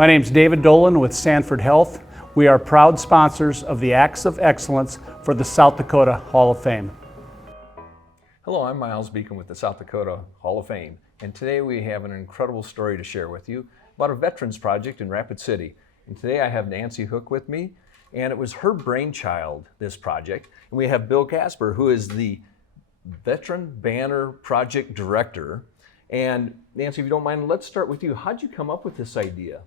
My name is David Dolan with Sanford Health. We are proud sponsors of the Acts of Excellence for the South Dakota Hall of Fame. Hello, I'm Miles Beacom with the South Dakota Hall of Fame, and today we have an incredible story to share with you about a veterans project in Rapid City. And today I have Nancy Hook with me, and it was her brainchild, this project. And we have Bill Casper, who is the Veteran Banner Project Director. And Nancy, if you don't mind, let's start with you. How'd you come up with this idea?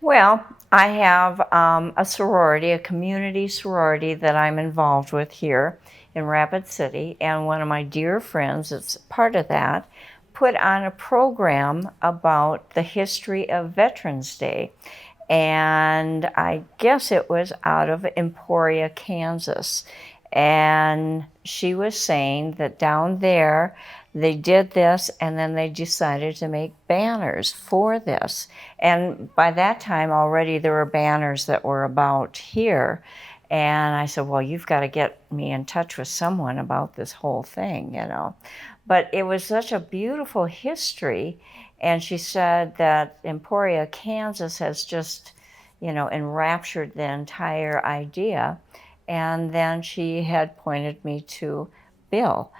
Well, I have a sorority, a community sorority that I'm involved with here in Rapid City, and one of my dear friends that's part of that put on a program about the history of Veterans Day, and I guess it was out of Emporia, Kansas, and she was saying that down there they did this, and then they decided to make banners for this. And by that time already there were banners that were about here. And I said, well, you've got to get me in touch with someone about this whole thing, you know. But it was such a beautiful history. And she said that Emporia, Kansas has just, you know, enraptured the entire idea. And then she had pointed me to Bill.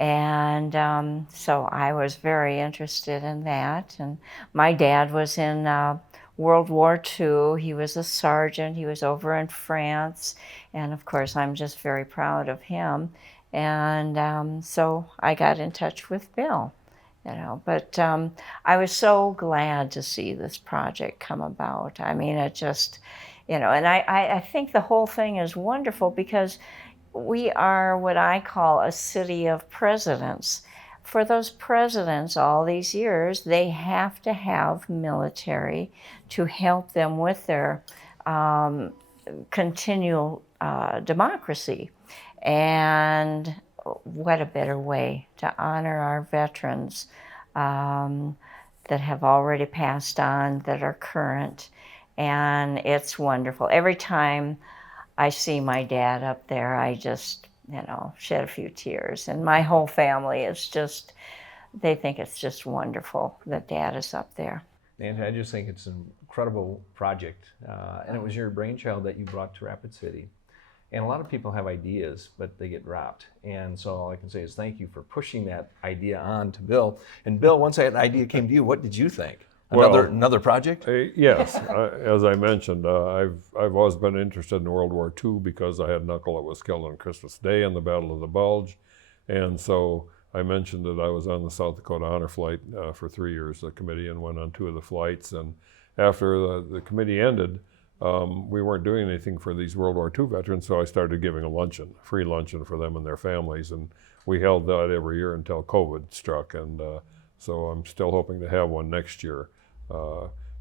And so I was very interested in that. And my dad was in World War II. He was a sergeant. He was over in France. And of course, I'm just very proud of him. And so I got in touch with Bill, you know. But I was so glad to see this project come about. I mean, it just, you know, and I think the whole thing is wonderful because we are what I call a city of presidents. For those presidents all these years, they have to have military to help them with their continual democracy. And what a better way to honor our veterans that have already passed on, that are current. And it's wonderful. Every time I see my dad up there, I just, you know, shed a few tears. And my whole family is just, they think it's just wonderful that Dad is up there. Nancy, I just think it's an incredible project. And it was your brainchild that you brought to Rapid City. And a lot of people have ideas, but they get dropped. And so all I can say is thank you for pushing that idea on to Bill. And Bill, once that idea came to you, what did you think? Another project? Yes, as I mentioned, I've always been interested in World War II because I had an uncle that was killed on Christmas Day in the Battle of the Bulge, and so I mentioned that I was on the South Dakota Honor Flight for 3 years, the committee, and went on 2 of the flights. And after the committee ended, we weren't doing anything for these World War II veterans, so I started giving a luncheon, free luncheon for them and their families, and we held that every year until COVID struck, and so I'm still hoping to have one next year.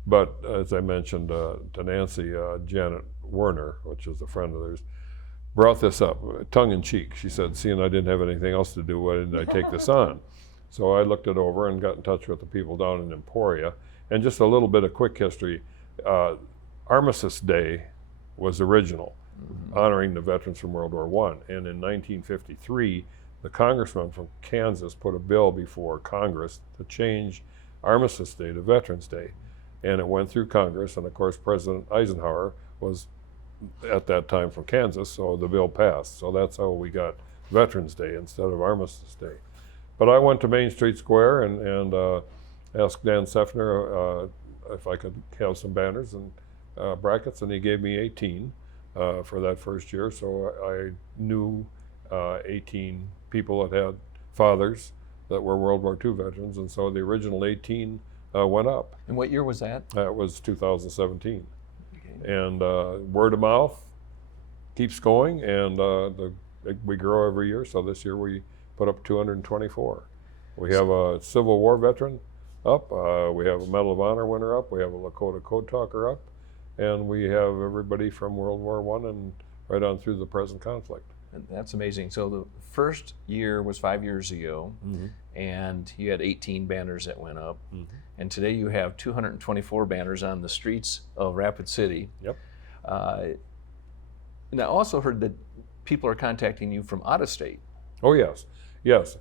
But as I mentioned to Nancy, Janet Werner, which is a friend of theirs, brought this up, tongue-in-cheek. She said, seeing I didn't have anything else to do, why didn't I take this on? So I looked it over and got in touch with the people down in Emporia. And just a little bit of quick history, Armistice Day was original, honoring the veterans from World War I. And in 1953, the congressman from Kansas put a bill before Congress to change Armistice Day to Veterans Day, and it went through Congress, and of course President Eisenhower was at that time from Kansas, so the bill passed. So that's how we got Veterans Day instead of Armistice Day. But I went to Main Street Square and asked Dan Seffner if I could have some banners and brackets, and he gave me 18 for that first year. So I knew 18 people that had fathers that were World War II veterans, and so the original 18 went up. And what year was that? That was 2017. Okay. And word of mouth keeps going, and we grow every year, so this year we put up 224. We have a Civil War veteran up, we have a Medal of Honor winner up, we have a Lakota Code Talker up, and we have everybody from World War I and right on through the present conflict. That's amazing. So the first year was 5 years ago, and you had 18 banners that went up. And today you have 224 banners on the streets of Rapid City. Yep. And I also heard that people are contacting you from out of state. Oh yes, yes.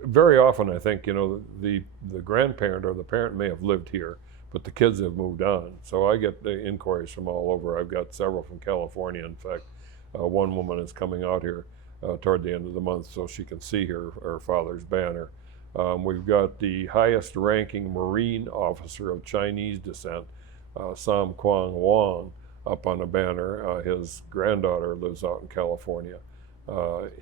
Very often I think, you know, the grandparent or the parent may have lived here, but the kids have moved on. So I get the inquiries from all over. I've got several from California. In fact, one woman is coming out here toward the end of the month so she can see her father's banner. We've got the highest ranking Marine officer of Chinese descent, Sam Kwang Wong, up on a banner. His granddaughter lives out in California.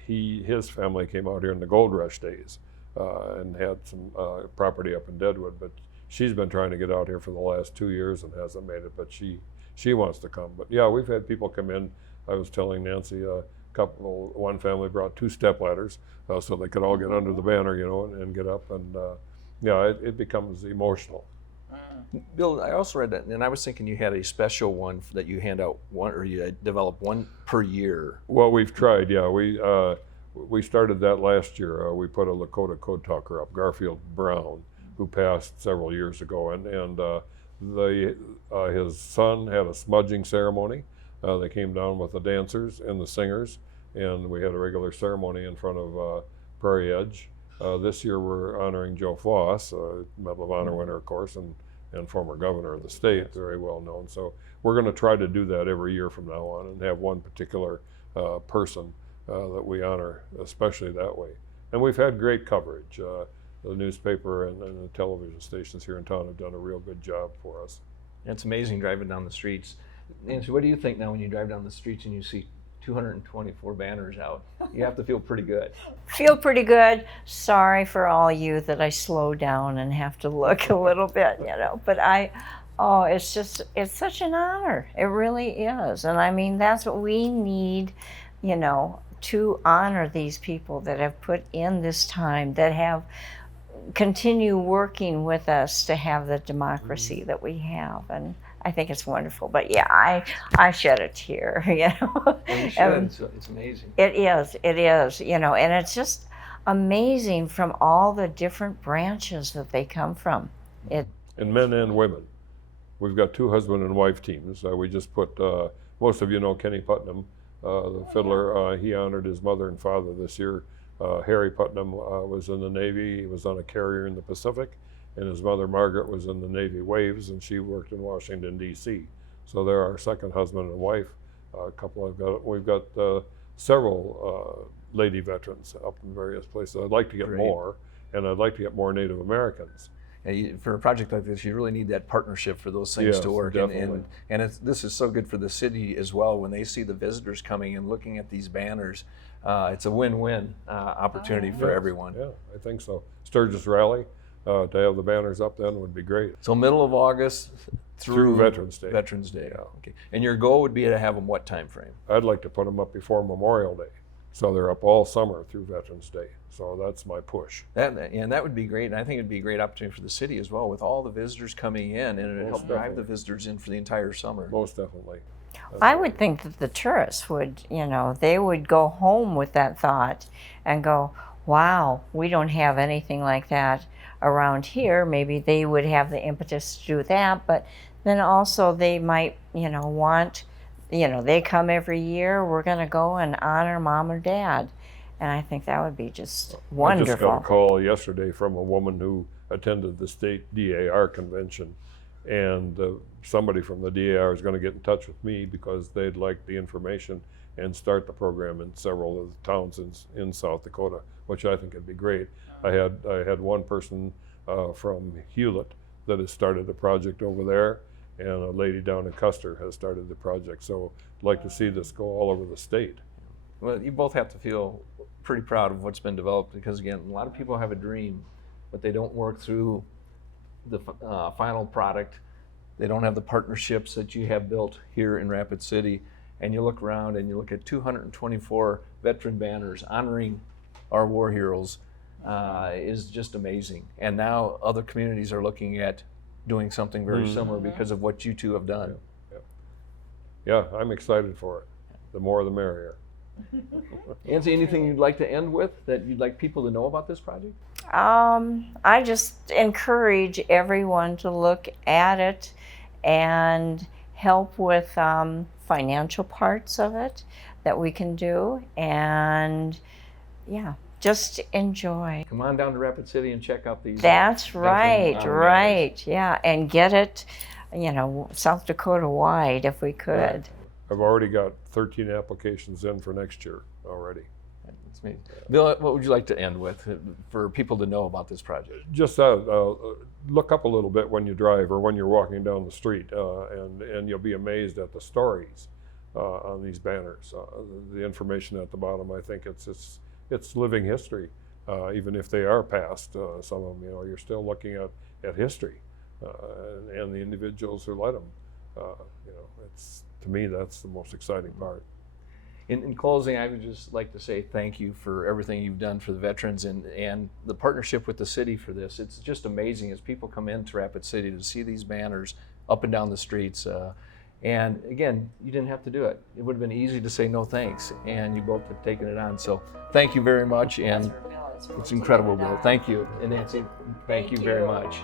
His family came out here in the gold rush days and had some property up in Deadwood, but she's been trying to get out here for the last 2 years and hasn't made it, but she wants to come. But yeah, we've had people come in. I was telling Nancy, one family brought 2 stepladders so they could all get under the banner, and get up, and yeah, it becomes emotional. Bill, I also read that, and I was thinking you had a special one that you hand out you develop one per year. Well, we've tried, yeah. We started that last year. We put a Dakota code talker up, Garfield Brown, who passed several years ago, and his son had a smudging ceremony. They came down with the dancers and the singers, and we had a regular ceremony in front of Prairie Edge. This year we're honoring Joe Foss, Medal of Honor winner, of course, and former governor of the state, very well known. So we're going to try to do that every year from now on and have one particular person that we honor, especially that way. And we've had great coverage. The newspaper and the television stations here in town have done a real good job for us. It's amazing driving down the streets. Nancy, what do you think now when you drive down the streets and you see 224 banners out? You have to feel pretty good. Feel pretty good. Sorry for all you that I slow down and have to look a little bit, but it's such an honor. It really is. And I mean, that's what we need, to honor these people that have put in this time, that have continue working with us to have the democracy that we have. And I think it's wonderful. But yeah, I shed a tear, Well, you should. It's amazing. It is, and it's just amazing from all the different branches that they come from. And men and women. We've got 2 husband and wife teams. We just put, most of you know Kenny Putnam, the fiddler. He honored his mother and father this year. Harry Putnam was in the Navy. He was on a carrier in the Pacific, and his mother Margaret was in the Navy Waves, and she worked in Washington, D.C. So they're our second husband and wife. We've got several lady veterans up in various places. I'd like to get more, and I'd like to get more Native Americans. For a project like this, you really need that partnership for those things to work. Definitely. And this is so good for the city as well. When they see the visitors coming and looking at these banners, it's a win-win opportunity for everyone. Yeah, I think so. Sturgis Rally, to have the banners up then would be great. So middle of August through Veterans Day. Veterans Day. Yeah. Okay. And your goal would be to have them what time frame? I'd like to put them up before Memorial Day. So they're up all summer through Veterans Day. So that's my push. That would be great. And I think it'd be a great opportunity for the city as well, with all the visitors coming in, and it'd help drive the visitors in for the entire summer. Most definitely. I would think that the tourists would, they would go home with that thought and go, wow, we don't have anything like that around here. Maybe they would have the impetus to do that, but then also they might, want, they come every year, we're going to go and honor mom or dad. And I think that would be just wonderful. I just got a call yesterday from a woman who attended the state DAR convention, and somebody from the DAR is going to get in touch with me because they'd like the information and start the program in several of the towns in South Dakota, which I think would be great. I had one person from Hewlett that has started a project over there, and a lady down in Custer has started the project. So I'd like to see this go all over the state. Well, you both have to feel pretty proud of what's been developed, because again, a lot of people have a dream, but they don't work through the final product. They don't have the partnerships that you have built here in Rapid City. And you look around and you look at 224 veteran banners honoring our war heroes is just amazing. And now other communities are looking at doing something very similar because of what you two have done. Yeah, I'm excited for it. The more the merrier. Nancy, anything you'd like to end with that you'd like people to know about this project? I just encourage everyone to look at it and help with financial parts of it that we can do, and yeah, just enjoy. Come on down to Rapid City and check out these. That's right, veteran right, yeah, and get it, you know, South Dakota wide if we could. I've already got 13 applications in for next year already. That's me. Bill, what would you like to end with for people to know about this project? Just look up a little bit when you drive or when you're walking down the street, and you'll be amazed at the stories on these banners. The information at the bottom, I think it's living history. Even if they are past, some of them, you know, you're still looking at history and the individuals who led them. You know, to me, that's the most exciting part. In closing, I would just like to say thank you for everything you've done for the veterans and the partnership with the city for this. It's just amazing as people come into Rapid City to see these banners up and down the streets. And again, you didn't have to do it. It would have been easy to say no thanks, and you both have taken it on. So thank you very much, and it's incredible, Bill. Thank you. And Nancy, thank you very much.